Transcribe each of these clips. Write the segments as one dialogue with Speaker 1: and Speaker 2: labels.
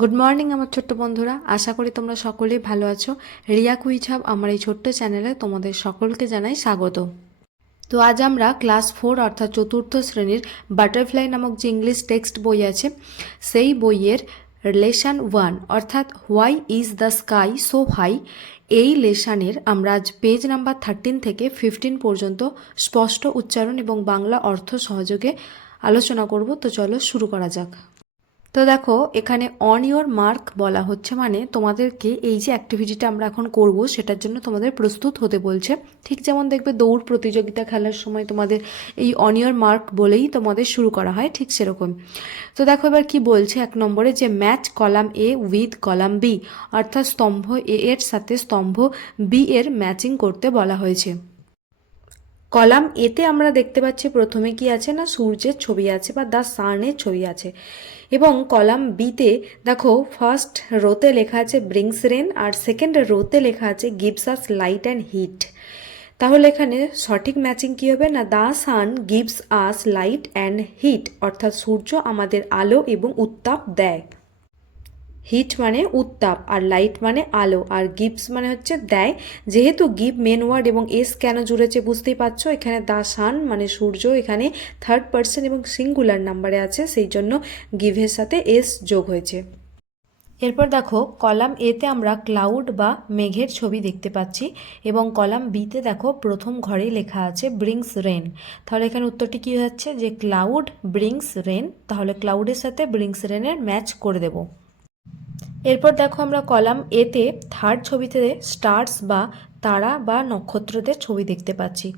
Speaker 1: Good morning আমার ছোট্ট বন্ধুরা। আশা করি তোমরা সকলেই ভালো আছো। রিয়া কুইছাব আমার এই ছোট্ট চ্যানেলে তোমাদের সকলকে জানাই স্বাগত। তো আজ আমরা ক্লাস ফোর, অর্থাৎ চতুর্থ শ্রেণির বাটারফ্লাই নামক যে ইংলিশ টেক্সট বই আছে, সেই বইয়ের লেসন ওয়ান, অর্থাৎ why is the sky so high, এই লেসানের আমরা আজ পেজ নাম্বার থার্টিন থেকে ফিফটিন পর্যন্ত স্পষ্ট উচ্চারণ এবং বাংলা অর্থ সহযোগে আলোচনা করব। তো চলো শুরু করা যাক। তো দেখো, এখানে অন ইওর মার্ক বলা হচ্ছে মানে তোমাদেরকে এই যে অ্যাক্টিভিটিটা আমরা এখন করব, সেটার জন্য তোমাদের প্রস্তুত হতে বলছে। ঠিক যেমন দেখবে দৌড় প্রতিযোগিতা খেলার সময় তোমাদের এই অন ইওর মার্ক বলেই তোমাদের শুরু করা হয়, ঠিক সেরকম। তো দেখো এবার কি বলছে এক নম্বরে যে match column A with column B অর্থাৎ স্তম্ভ এ এর সাথে স্তম্ভ বি এর ম্যাচিং করতে বলা হয়েছে। কলাম এতে আমরা দেখতে পাচ্ছি প্রথমে কি আছে না সূর্যের ছবি আছে বা দ্য সানের ছবি আছে। এবং কলাম বিতে দেখো ফার্স্ট রোতে লেখা আছে ব্রিংস রেন আর সেকেন্ড রোতে লেখা আছে gives us light and heat তাহলে এখানে সঠিক ম্যাচিং কী হবে না the sun gives us light and heat অর্থাৎ সূর্য আমাদের আলো এবং উত্তাপ দেয়। হিট মানে উত্তাপ আর লাইট মানে আলো। আর গিভস মানে হচ্ছে দেয়। যেহেতু গিভ মেন ওয়ার্ড এবং এস কেন জুড়েছে বুঝতেই পারছ? এখানে দা সান মানে সূর্য, এখানে থার্ড পার্সন এবং সিঙ্গুলার নাম্বারে আছে সেই জন্য গিভের সাথে এস যোগ হয়েছে। এরপর দেখো, কলাম এতে আমরা ক্লাউড বা মেঘের ছবি দেখতে পাচ্ছি এবং কলাম বিতে দেখো প্রথম ঘরেই লেখা আছে ব্রিংস রেন। তাহলে এখানে উত্তরটি কী হচ্ছে? যে ক্লাউড ব্রিংস রেন, তাহলে ক্লাউডের সাথে ব্রিংস রেনের ম্যাচ করে দেবো। এরপর দেখো আমরা কলাম এতে থার্ড ছবিতে স্টার্স বা তারা বা নক্ষত্রদের ছবি দেখতে পাচ্ছি।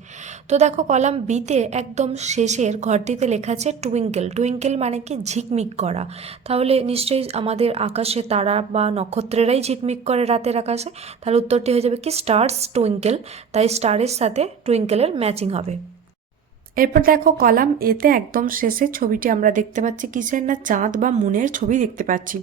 Speaker 1: তো দেখো কলাম বিতে একদম শেষের ঘরটিতে লেখা আছে টুইঙ্কেল টুইঙ্কেল মানে কি? ঝিকমিক করা। তাহলে নিশ্চয়ই আমাদের আকাশে তারা বা নক্ষত্রেরাই ঝিকমিক করে রাতের আকাশে। তাহলে উত্তরটি হয়ে যাবে কি? স্টার্স টুইঙ্কেল তাই স্টারের সাথে টুইঙ্কেলের ম্যাচিং হবে। এরপর দেখো কলাম এতে একদম শেষের ছবিটি আমরা দেখতে পাচ্ছি, কিসের না চাঁদ বা মুনের ছবি দেখতে পাচ্ছি।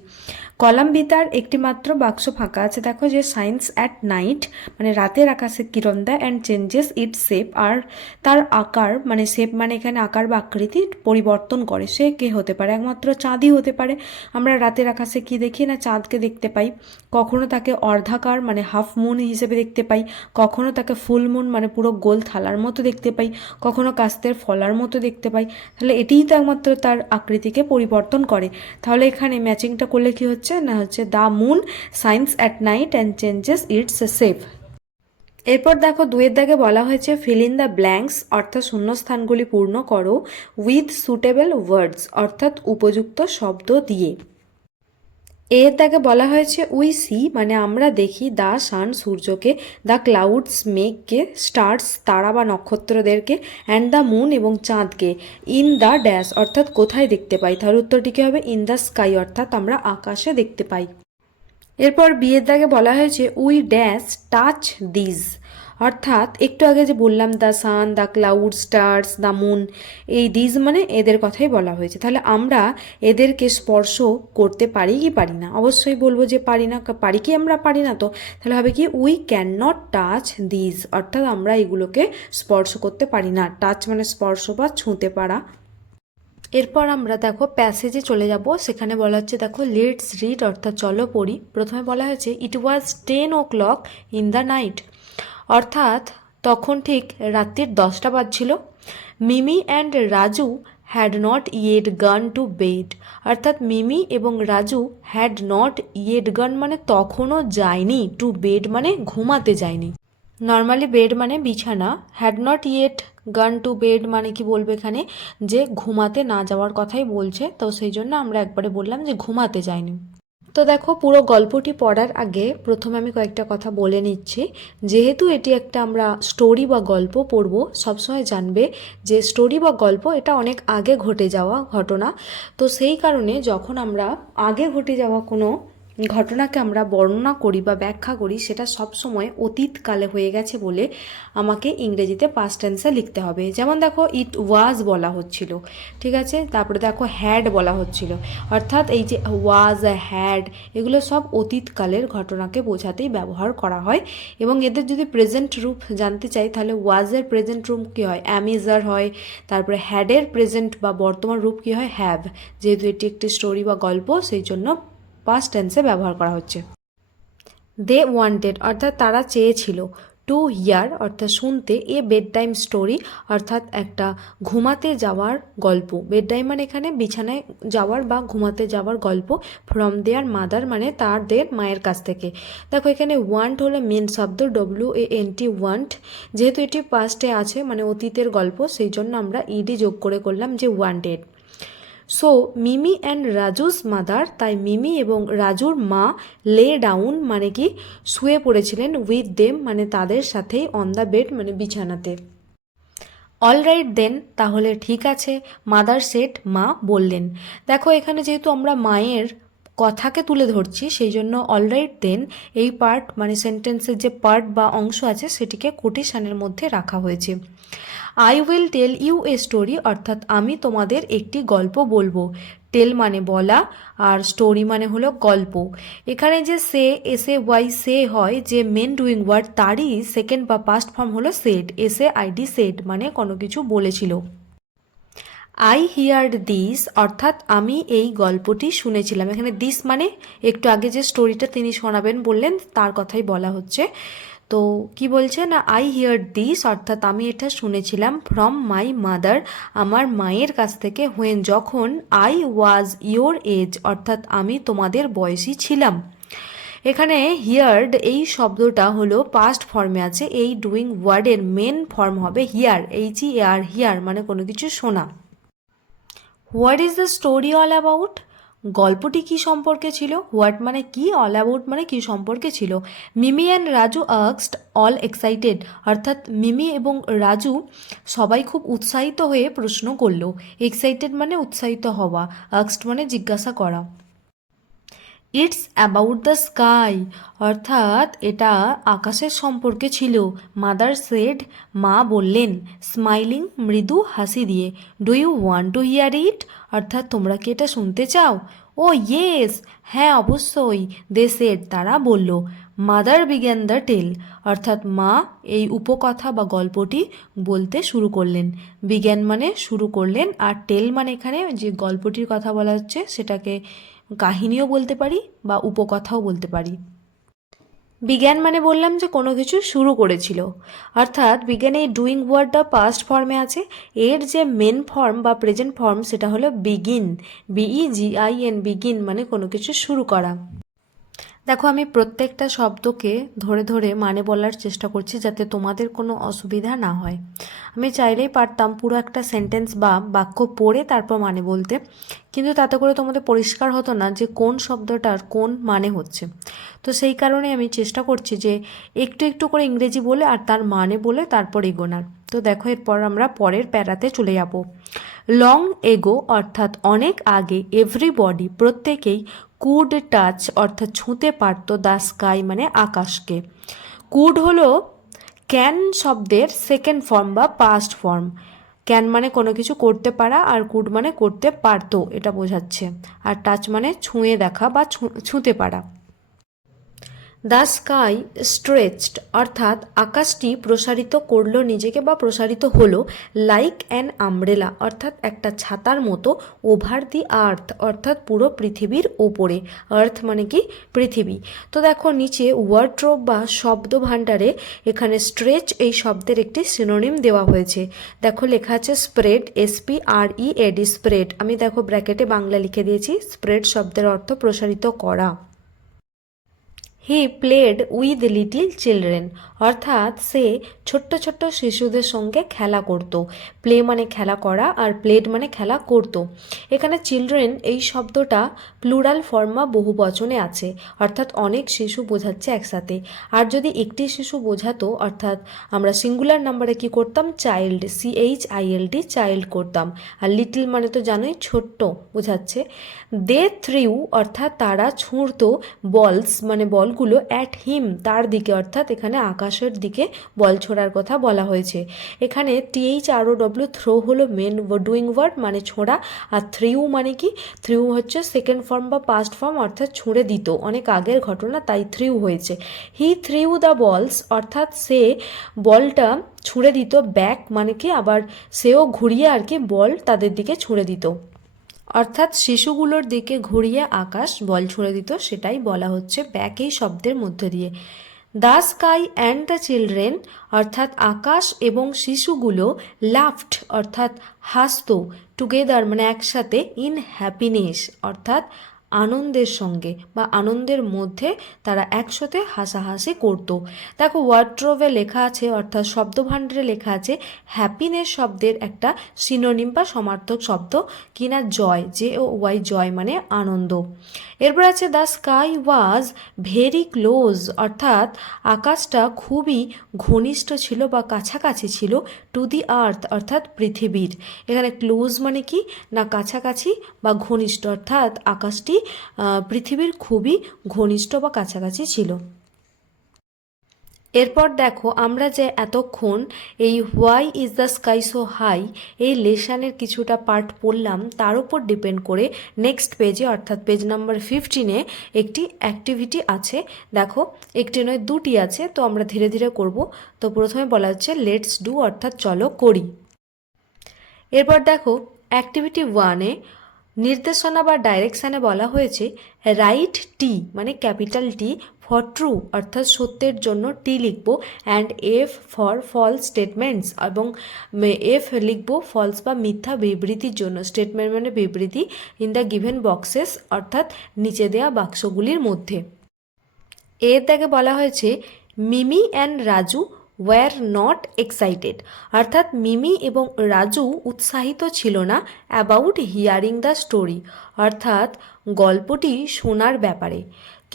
Speaker 1: কলাম বিতার একটি মাত্র বাক্স ফাঁকা আছে, দেখো যে সায়েন্স অ্যাট নাইট মানে রাতের আকাশে কিরণ দেয় অ্যান্ড চেঞ্জেস ইট শেপ, আর তার আকার মানে শেপ মানে এখানে আকার বা আকৃতি পরিবর্তন করে। সে কে হতে পারে? একমাত্র চাঁদই হতে পারে। আমরা রাতের আকাশে কি দেখি না? চাঁদকে দেখতে পাই। কখনো তাকে অর্ধাকার মানে হাফ মুন হিসেবে দেখতে পাই। কখনো তাকে ফুল মুন মানে পুরো গোল থালার মতো দেখতে পাই। কখনো কাস্তের ফলার মতো দেখতে পাই। তাহলে এটিই তো একমাত্র তার আকৃতিকে পরিবর্তন করে। তাহলে এখানে ম্যাচিংটা করলে কি হচ্ছে? না হচ্ছে the moon shines at night and changes its shape এরপর দেখো দুয়ের দাগে বলা হয়েছে ফিল ইন দ্য ব্ল্যাঙ্কস অর্থাৎ শূন্যস্থানগুলি পূর্ণ করো উইথ সুটেবল ওয়ার্ডস অর্থাৎ উপযুক্ত শব্দ দিয়ে। এর তাকে বলা হয়েছে উই সি মানে আমরা দেখি দ্য সান সূর্যকে দ্য ক্লাউডস মেঘকে স্টার্স তারা বা নক্ষত্রদেরকে অ্যান্ড দ্য মুন এবং চাঁদকে ইন দ্য ড্যাশ অর্থাৎ কোথায় দেখতে পাই। তার উত্তরটি কী হবে? ইন দ্য স্কাই অর্থাৎ আমরা আকাশে দেখতে পাই। এরপর বিয়ের দাগে বলা হয়েছে উই ড্যাশ টাচ দিজ অর্থাৎ একটু আগে যে বললাম the sun the cloud stars the moon এই দিজ মানে এদের কথাই বলা হয়েছে। তাহলে আমরা এদেরকে স্পর্শ করতে পারি কি পারি না? অবশ্যই বলব যে পারি না পারি কি আমরা পারি না তো? তাহলে হবে কি we can not touch these অর্থাৎ আমরা এগুলোকে স্পর্শ করতে পারি না। টাচ মানে স্পর্শ বা ছুঁতে পারা। এরপর আমরা দেখো প্যাসেজে চলে যাব। সেখানে বলা হচ্ছে, দেখো লেটস রিড অর্থাৎ চলো পড়ি। প্রথমে বলা হয়েছে it was ten o'clock in the night অর্থাৎ তখন ঠিক রাত্রির দশটা বাজছিল। Mimi and Raju had not yet gone to bed অর্থাৎ মিমি এবং রাজু হ্যাড নট ইয়েড গান মানে তখনও যায়নি। টু বেড মানে ঘুমাতে যায়নি। নর্মালি বেড মানে বিছানা। Had not yet gone to bed মানে কি বলবে এখানে? যে ঘুমাতে না যাওয়ার কথাই বলছে। তো সেই জন্য আমরা একবারে বললাম যে ঘুমাতে যায়নি। তো দেখো, পুরো গল্পটি পড়ার আগে প্রথমে আমি কয়েকটা কথা বলে নিচ্ছি। যেহেতু এটি একটা আমরা স্টোরি বা গল্প পড়ব, সবসময় জানবে যে স্টোরি বা গল্প এটা অনেক আগে ঘটে যাওয়া ঘটনা। তো সেই কারণে যখন আমরা আগে ঘটে যাওয়া কোনো ঘটনাকে আমরা বর্ণনা করি বা ব্যাখ্যা করি, সেটা সবসময় অতীতকালে হয়ে গেছে বলে আমাকে ইংরেজিতে পাস্ট টেন্সে লিখতে হবে। যেমন দেখো ইট ওয়াজ বলা হচ্ছিল, ঠিক আছে? তারপরে দেখো হ্যাড বলা হচ্ছিল। অর্থাৎ এই যে ওয়াজ হ্যাড এগুলো সব অতীতকালের ঘটনাকে বোঝাতেই ব্যবহার করা হয়। এবং এদের যদি প্রেজেন্ট রূপ জানতে চাই, তাহলে ওয়াজের প্রেজেন্ট রূপ কী হয়? অ্যামিজার হয়। তারপরে হ্যাডের প্রেজেন্ট বা বর্তমান রূপ কী হয়? হ্যাভ যেহেতু এটি একটি স্টোরি বা গল্প, সেই জন্য পাস্ট টেন্সে ব্যবহার করা হচ্ছে। দে ওয়ান্টেড অর্থাৎ তারা চেয়েছিল। টু হিয়ার অর্থাৎ শুনতে, এ বেড টাইম স্টোরি অর্থাৎ একটা ঘুমাতে যাওয়ার গল্প। বেড টাইম মানে এখানে বিছানায় যাওয়ার বা ঘুমাতে যাওয়ার গল্প ফ্রম দেয়ার মাদার মানে তাদের মায়ের কাছ থেকে। দেখো, এখানে ওয়ান্ট হলো মেন শব্দ W A N T want যেহেতু এটি পাস্টে আছে মানে অতীতের গল্প, সেই জন্য আমরা ইডি যোগ করে করলাম যে wanted so Mimi and Raju's mother তাই মিমি এবং রাজুর মা লে ডাউন মানে কি, শুয়ে পড়েছিলেন উইথ দেম মানে তাদের সাথেই অন দ্য বেড মানে বিছানাতে। অলরাইট দেন তাহলে ঠিক আছে মাদার সেট মা বললেন। দেখো, এখানে যেহেতু আমরা মায়ের কথাকে তুলে ধরছি, সেই জন্য অলরাইট দেন এই পার্ট মানে সেন্টেন্সের যে পার্ট বা অংশ আছে, সেটিকে কোটেশানের মধ্যে রাখা হয়েছে। I will tell you a story অর্থাৎ আমি তোমাদের একটি গল্প বলব। টেল মানে বলা, আর স্টোরি মানে হলো গল্প। এখানে যে সে এস এ ওয়াই সে হয়, যে মেন ডুইং ওয়ার্ড তারই সেকেন্ড বা পাস্ট ফর্ম হলো said S A I D said মানে কোনো কিছু বলেছিল। আই হিয়ার্ড দিস অর্থাৎ আমি এই গল্পটি শুনেছিলাম। এখানে দিস মানে একটু আগে যে স্টোরিটা তিনি শোনাবেন বললেন, তার কথাই বলা হচ্ছে। তো কি বলছে না আই হিয়ার দিস অর্থাৎ আমি এটা শুনেছিলাম ফ্রম মাই মাদার আমার মায়ের কাছ থেকে হোয়েন যখন আই ওয়াজ ইয়োর এজ অর্থাৎ আমি তোমাদের বয়সী ছিলাম। এখানে হিয়ার্ড এই শব্দটা হলো পাস্ট ফর্মে আছে, এই ডুইং ওয়ার্ডের মেন ফর্ম হবে hear H E R hear মানে কোনো কিছু শোনা। What is the story all about গল্পটি কি সম্পর্কে ছিল? হোয়াট মানে কি? অল অ্যাবাউট মানে কি সম্পর্কে ছিল? মিমি অ্যান্ড রাজু আক্সড অল এক্সাইটেড অর্থাৎ মিমি এবং রাজু সবাই খুব উৎসাহিত হয়ে প্রশ্ন করল। এক্সাইটেড মানে উৎসাহিত হওয়া। আক্সড মানে জিজ্ঞাসা করা। ইটস অ্যাবাউট দ্য স্কাই অর্থাৎ এটা আকাশের সম্পর্কে ছিল। মাদার সেড মা বললেন স্মাইলিং মৃদু হাসি দিয়ে। Do you want to hear it অর্থাৎ তোমরা কি এটা শুনতে চাও? ও ইয়েস হ্যাঁ অবশ্যই। দে সেড তারা বলল। মাদার বিজ্ঞান দ্য টেল অর্থাৎ মা এই উপকথা বা গল্পটি বলতে শুরু করলেন। বিজ্ঞান মানে শুরু করলেন। আর টেল মানে এখানে যে গল্পটির কথা বলা হচ্ছে, সেটাকে কাহিনীও বলতে পারি বা উপকথাও বলতে পারি। বিজ্ঞান মানে বললাম যে কোনো কিছু শুরু করেছিল। অর্থাৎ বিজ্ঞানে এই ডুইং ওয়ার্ডটা পাস্ট ফর্মে আছে। এর যে মেন ফর্ম বা প্রেজেন্ট ফর্ম সেটা হলো begin B E G I N begin মানে কোনো কিছু শুরু করা। দেখো, আমি প্রত্যেকটা শব্দকে ধরে ধরে মানে বলার চেষ্টা করছি যাতে তোমাদের কোনো অসুবিধা না হয়। আমি চাইলেই পারতাম পুরো একটা সেন্টেন্স বা বাক্য পড়ে তারপর মানে বলতে, কিন্তু তাতে করে তোমাদের পরিষ্কার হতো না যে কোন শব্দটার কোন মানে হচ্ছে। তো সেই কারণে আমি চেষ্টা করছি যে একটু একটু করে ইংরেজি বলে আর তার মানে বলে তারপর এগোনার। তো দেখো, এরপর আমরা পরের প্যারাতে চলে যাব। লং এগো অর্থাৎ অনেক আগে এভরিবডি প্রত্যেকেই কুড টাচ অর্থাৎ ছুঁতে পারতো দ্য স্কাই মানে আকাশকে। কুড হলো ক্যান শব্দের সেকেন্ড ফর্ম বা পাস্ট ফর্ম। ক্যান মানে কোনো কিছু করতে পারা আর কুড মানে করতে পারতো, এটা বোঝাচ্ছে। আর টাচ মানে ছুঁয়ে দেখা বা ছুঁতে পারা। দ্য স্কাই স্ট্রেচড, অর্থাৎ আকাশটি প্রসারিত করল নিজেকে বা প্রসারিত হলো, লাইক অ্যান আমব্রেলা, অর্থাৎ একটা ছাতার মতো ওভার দি আর্থ, অর্থাৎ পুরো পৃথিবীর ওপরে। আর্থ মানে কি? পৃথিবী। তো দেখো, নিচে ওয়ার্ড্রোব বা শব্দ ভাণ্ডারে এখানে স্ট্রেচ এই শব্দের একটি সিনোনিম দেওয়া হয়েছে। দেখো, লেখা আছে spread S P R E A D spread. আমি দেখো ব্র্যাকেটে বাংলা লিখে দিয়েছি, স্প্রেড শব্দের অর্থ প্রসারিত করা। He played with little children. অর্থাৎ সে ছোট্ট ছোট্ট শিশুদের সঙ্গে খেলা করত। প্লে মানে খেলা করা আর প্লেড মানে খেলা করত। এখানে চিলড্রেন এই শব্দটা প্লুরাল ফর্মা বহু বচনে আছে। অর্থাৎ অনেক শিশু বোঝাচ্ছে একসাথে। আর যদি একটি শিশু বোঝাতো, অর্থাৎ আমরা সিঙ্গুলার নাম্বারে কি করতাম? Child C H I L D child করতাম। আর লিটিল মানে তো জানোই, ছোট্ট বোঝাচ্ছে। দে থ্রিউ, অর্থাৎ তারা ছুঁড়তো বলস মানে বলগুলো অ্যাট হিম তার দিকে, অর্থাৎ এখানে আকাশের দিকে বল ছোড়ার কথা বলা হয়েছে। এখানে T H R O W throw হলো মেন ডুইং ওয়ার্ড মানে ছোঁড়া, আর থ্রিউ মানে কি? থ্রিউ হচ্ছে সেকেন্ড ফর্ম বা পাস্ট ফর্ম অর্থাৎ ছুঁড়ে দিত। অনেক আগের ঘটনা, তাই থ্রিউ হয়েছে। হি থ্রিউ দ্য বলস অর্থাৎ সে বলটা ছুঁড়ে দিত ব্যাক মানে কি? আবার সেও ঘুরিয়ে আর কি বল তাদের দিকে ছুঁড়ে দিত। অর্থাৎ শিশুগুলোর দিকে ঘুরিয়ে আকাশ বল ছুড়ে দিত, সেটাই বলা হচ্ছে ব্যাক এই শব্দের মধ্য দিয়ে। The sky and the children অর্থাৎ আকাশ এবং শিশুগুলো লাফট, অর্থাৎ হাসত, টুগেদার মানে একসাথে ইন হ্যাপিনেস, অর্থাৎ আনন্দের সঙ্গে বা আনন্দের মধ্যে তারা একসাথে হাসাহাসি করত। দেখো ওয়ার্ড্রোভে লেখা আছে, অর্থাৎ শব্দভাণ্ডারে লেখা আছে হ্যাপিনেস শব্দের একটা সিনোনিম বা সমার্থক শব্দ কিনা জয় যে ও ওয়াই জয় মানে আনন্দ। এরপর আছে the sky was very close অর্থাৎ আকাশটা খুবই ঘনিষ্ঠ ছিল বা কাছাকাছি ছিল টু দি আর্থ অর্থাৎ পৃথিবীর। এখানে ক্লোজ মানে কি? না কাছাকাছি বা ঘনিষ্ঠ, অর্থাৎ আকাশটি পৃথিবীর খুবই ঘনিষ্ঠ বা কাছাকাছি ছিল। এরপর দেখো আমরা যে এতক্ষণ এই why is the sky so high এই লেশানের কিছুটা পার্ট পড়লাম, তার উপর ডিপেন্ড করে নেক্সট পেজে অর্থাৎ পেজ নাম্বার ফিফটিনে একটি অ্যাক্টিভিটি আছে। দেখো, একটি নয়, দুটি আছে, তো আমরা ধীরে ধীরে করব। তো প্রথমে বলা হচ্ছে লেটস ডু অর্থাৎ চলো করি। এরপর দেখো অ্যাক্টিভিটি ওয়ানে নির্দেশনা বা ডাইরেকশানে বলা হয়েছে রাইট টি মানে ক্যাপিটাল টি ফর ট্রু অর্থাৎ সত্যের জন্য টি লিখব and F for false statements এবং এফ লিখব ফলস বা মিথ্যা বিবৃতির জন্য। স্টেটমেন্ট মানে বিবৃতি ইন দ্য গিভেন বক্সেস অর্থাৎ নিচে দেওয়া বাক্সগুলির মধ্যে। এর দাগে বলা হয়েছে, Mimi and Raju were not excited অর্থাৎ মিমি এবং রাজু উৎসাহিত ছিল না অ্যাবাউট হিয়ারিং দ্য স্টোরি অর্থাৎ গল্পটি শোনার ব্যাপারে।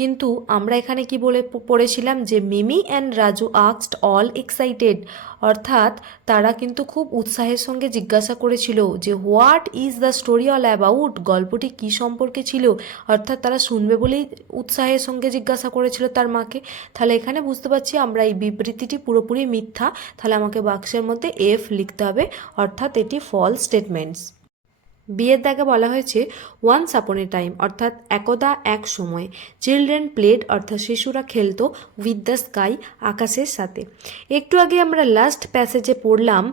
Speaker 1: কিন্তু আমরা এখানে কি বলে পড়েছিলাম যে মিমি অ্যান্ড রাজু আক্সড অল এক্সাইটেড অর্থাৎ তারা কিন্তু খুব উৎসাহের সঙ্গে জিজ্ঞাসা করেছিল যে what is the story all about গল্পটি কী সম্পর্কে ছিল? অর্থাৎ তারা শুনবে বলেই উৎসাহের সঙ্গে জিজ্ঞাসা করেছিল তার মাকে। তাহলে এখানে বুঝতে পারছি আমরা এই বিবৃতিটি পুরোপুরি মিথ্যা। তাহলে আমাকে বাক্সের মধ্যে এফ লিখতে হবে। অর্থাৎ এটি ফল স্টেটমেন্টস বিয়ের দাগে বলা হয়েছে ওয়ান্স আপন এ টাইম অর্থাৎ একদা এক সময় চিলড্রেন প্লেড অর্থাৎ শিশুরা খেলতো উইথ দ্য স্কাই আকাশের সাথে। একটু আগে আমরা লাস্ট প্যাসেজে পড়লাম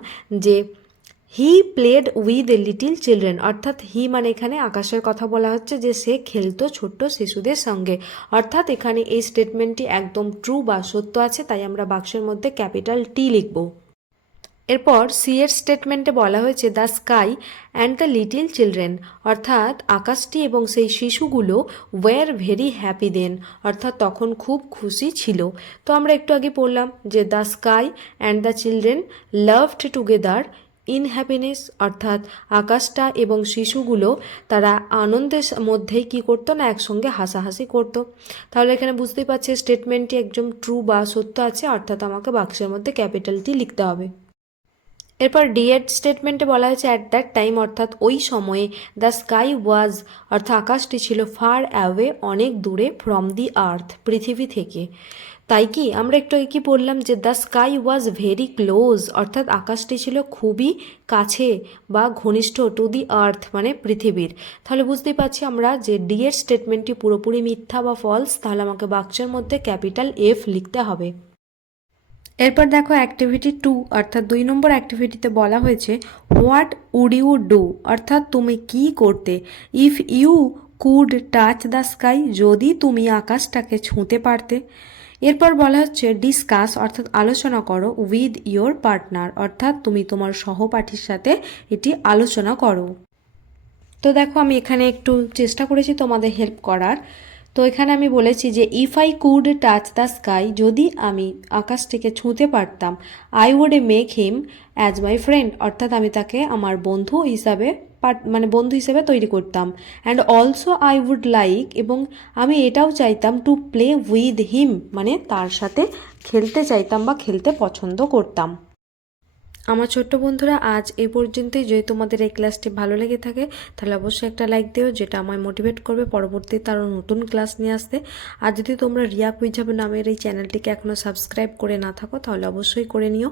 Speaker 1: যে he played with a little children অর্থাৎ হি মানে এখানে আকাশের কথা বলা হচ্ছে যে, সে খেলতো ছোট্ট শিশুদের সঙ্গে। অর্থাৎ এখানে এই স্টেটমেন্টটি একদম ট্রু বা সত্য আছে, তাই আমরা বাক্সের মধ্যে ক্যাপিটাল টি লিখব। এরপর সি এর স্টেটমেন্টে বলা হয়েছে, the sky and the little children অর্থাৎ আকাশটি এবং সেই শিশুগুলো ওয়ার ভেরি হ্যাপি দেন, অর্থাৎ তখন খুব খুশি ছিল। তো আমরা একটু আগে পড়লাম যে, the sky and the children loved together in happiness অর্থাৎ আকাশটা এবং শিশুগুলো তারা আনন্দের মধ্যেই কি করতো না, একসঙ্গে হাসাহাসি করতো। তাহলে এখানে বুঝতেই পারছি, স্টেটমেন্টটি একদম ট্রু বা সত্য আছে, অর্থাৎ আমাকে বাক্সের মধ্যে ক্যাপিটালটি লিখতে হবে। এরপর ডিএড স্টেটমেন্টে বলা হয়েছে অ্যাট দ্যাট টাইম অর্থাৎ ওই সময়ে দ্য স্কাই ওয়াজ অর্থাৎ আকাশটি ছিল ফার অ্যাওয়ে অনেক দূরে ফ্রম দি আর্থ পৃথিবী থেকে। তাই কি আমরা একটু কি বললাম যে the sky was very close অর্থাৎ আকাশটি ছিল খুবই কাছে বা ঘনিষ্ঠ টু দি আর্থ মানে পৃথিবীর। তাহলে বুঝতেই পারছি আমরা যে ডিএড স্টেটমেন্টটি পুরোপুরি মিথ্যা বা ফলস তাহলে আমাকে বাক্সের মধ্যে ক্যাপিটাল এফ লিখতে হবে। এরপর দেখো অ্যাক্টিভিটি টু অর্থাৎ দুই নম্বর অ্যাক্টিভিটিতে বলা হয়েছে হোয়াট উড ইউ ডু অর্থাৎ তুমি কি করতে? If you could touch the sky যদি তুমি আকাশটাকে ছুঁতে পারতে। এরপর বলা হচ্ছে ডিসকাস অর্থাৎ আলোচনা করো উইথ ইয়োর পার্টনার অর্থাৎ তুমি তোমার সহপাঠীর সাথে এটি আলোচনা করো। তো দেখো, আমি এখানে একটু চেষ্টা করেছি তোমাদের হেল্প করার। তো এখানে আমি বলেছি যে if I could touch the sky যদি আমি আকাশটিকে ছুঁতে পারতাম I would a make him as my friend অর্থাৎ আমি তাকে আমার বন্ধু হিসাবে মানে বন্ধু হিসেবে তৈরি করতাম। And also I would like এবং আমি এটাও চাইতাম টু প্লে উইথ হিম মানে তার সাথে খেলতে চাইতাম বা খেলতে পছন্দ করতাম। আমার ছোট্ট বন্ধুরা, আজ এ পর্যন্তই। যদি তোমাদের এই ক্লাসটি ভালো লেগে থাকে, তাহলে অবশ্যই একটা লাইক দিও, যেটা আমায় মোটিভেট করবে পরবর্তীতে আরও নতুন ক্লাস নিয়ে আসতে। আর যদি তোমরা রিয়া কুইঝাবে নামের এই চ্যানেলটিকে এখনও সাবস্ক্রাইব করে না থাকো, তাহলে অবশ্যই করে নিও।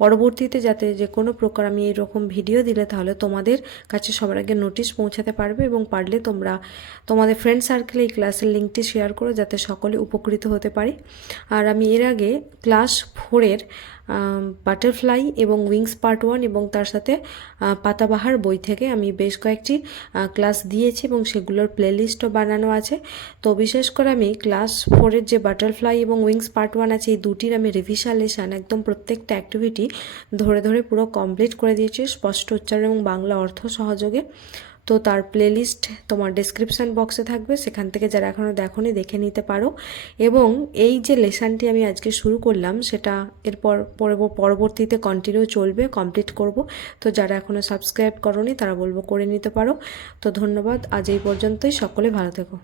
Speaker 1: পরবর্তীতে যাতে যে কোনো প্রকার আমি এইরকম ভিডিও দিলে, তাহলে তোমাদের কাছে সবার আগে নোটিশ পৌঁছাতে পারবে এবং পারলে তোমরা, তোমাদের ফ্রেন্ড সার্কেলে এই ক্লাসের লিঙ্কটি শেয়ার করো, যাতে সকলে উপকৃত হতে পারি। আর আমি এর আগে ক্লাস ফোরের বাটারফ্লাই এবং উইংস পার্ট ওয়ান এবং তার সাথে পাতাবাহার বই থেকে আমি বেশ কয়েকটি ক্লাস দিয়েছি এবং সেগুলোর প্লেলিস্টও বানানো আছে। তো বিশেষ করে আমি ক্লাস ফোরের যে বাটারফ্লাই এবং উইংস পার্ট ওয়ান আছে, এই দুটির আমি রিভিশন লেশন একদম প্রত্যেকটা অ্যাক্টিভিটি ধরে ধরে পুরো কমপ্লিট করে দিয়েছি। স্পষ্ট উচ্চারণ এবং বাংলা অর্থ সহযোগে। তো তার প্লেলিস্ট তোমার ডেসক্রিপশান বক্সে থাকবে। সেখান থেকে যারা এখনও দেখোনি, দেখে নিতে পারো। এবং এই যে লেসানটি আমি আজকে শুরু করলাম, সেটা এরপর পরব- পরবর্তীতে কন্টিনিউ চলবে কমপ্লিট করব। তো যারা এখনও সাবস্ক্রাইব করনি, তারা বলব করে নিতে পারো। তো ধন্যবাদ। আজ এই পর্যন্তই। সকলে ভালো থেকো।